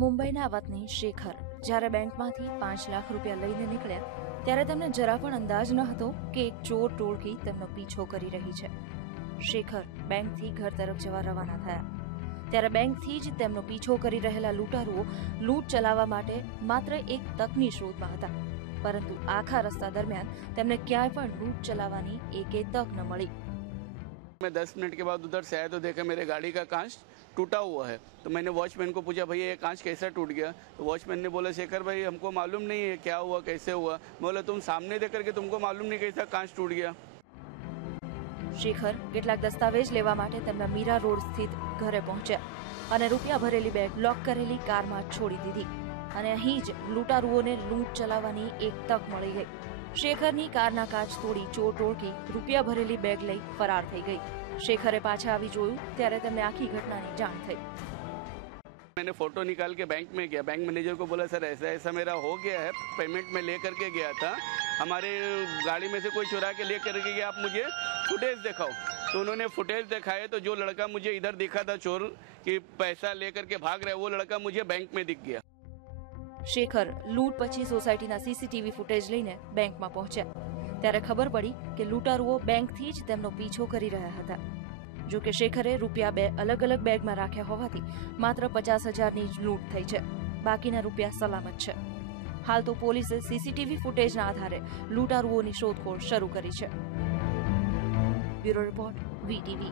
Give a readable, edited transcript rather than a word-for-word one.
મુંબઈના વતની શેખર જ્યારે બેંકમાંથી 5 લાખ રૂપિયા લઈને નીકળ્યા ત્યારે તેમને જરા પણ અંદાજ ન હતો કે એક ચોર ટોળકી તેમનો પીછો કરી રહી છે. શેખર બેંકથી ઘર તરફ જવા રવાના થયા ત્યારે બેંકથી જ તેમનો પીછો કરી રહેલા લૂંટારુઓ લૂંટ ચલાવવા માટે માત્ર એક તકની શોધમાં હતા, પરંતુ આખા રસ્તા દરમિયાન તેમને ક્યાંય પણ લૂંટ ચલાવવાની એકેય તક ન મળી. मैं 10 मिनट के बाद उधर से आया तो देखा मेरे गाड़ी का कांच टूटा हुआ है. तो मैंने वॉचमैन को पूछा, भैया ये कांच कैसा टूट गया? तो वॉचमैन ने बोला, शेखर भाई हमको मालूम नहीं है क्या हुआ कैसे हुआ. बोला तुम सामने देख करके तुमको मालूम नहीं कैसा कांच टूट गया. શેખર કેટલાક દસ્તાવેજ લેવા માટે તેમના મીરા રોડ સ્થિત ઘરે પહોંચ્યા અને રૂપિયા ભરેલી બેગ લોક કરેલી કારમાં છોડી દીધી અને અહીં જ લૂંટારુઓને લૂંટ ચલાવવાની એક તક મળી ગઈ. શેખરની કારના કાચ તોડી ચોર ટોળકી રૂપિયા ભરેલી બેગ લઈ ફરાર થઈ ગઈ. શેખરે પાછા આવી જોયું ત્યારે તેમને આખી ઘટનાની જાણ થઈ. मैंने फोटो निकाल के बैंक में गया, बैंक मैनेजर को बोला सर ऐसा ऐसा मेरा हो गया है, पेमेंट में ले करके गया था, हमारे गाड़ी में से कोई चुरा के ले करके गया, आप मुझे फुटेज दिखाओ. तो उन्होंने फुटेज दिखाए तो जो लड़का मुझे इधर दिखा था चोर कि पैसा ले करके भाग रहा है, वो लड़का मुझे बैंक में दिख गया. શેખર લૂંટ પછી સોસાયટીના સીસીટીવી ફૂટેજ લઈને બેંકમાં પહોંચ્યા ત્યારે ખબર પડી કે લૂંટારુઓ બેંકથી જ તેમનો પીછો કરી રહ્યા હતા. જો કે શેખરે રૂપિયા 2 અલગ અલગ બેગમાં રાખ્યા હોવાથી માત્ર 50,000ની જ લૂંટ થઈ છે. બાકીના રૂપિયા સલામત છે. હાલ તો પોલીસે સીસીટીવી ફૂટેજના આધારે લૂંટારુઓની શોધખોળ શરૂ કરી છે. Bureau report, VTV.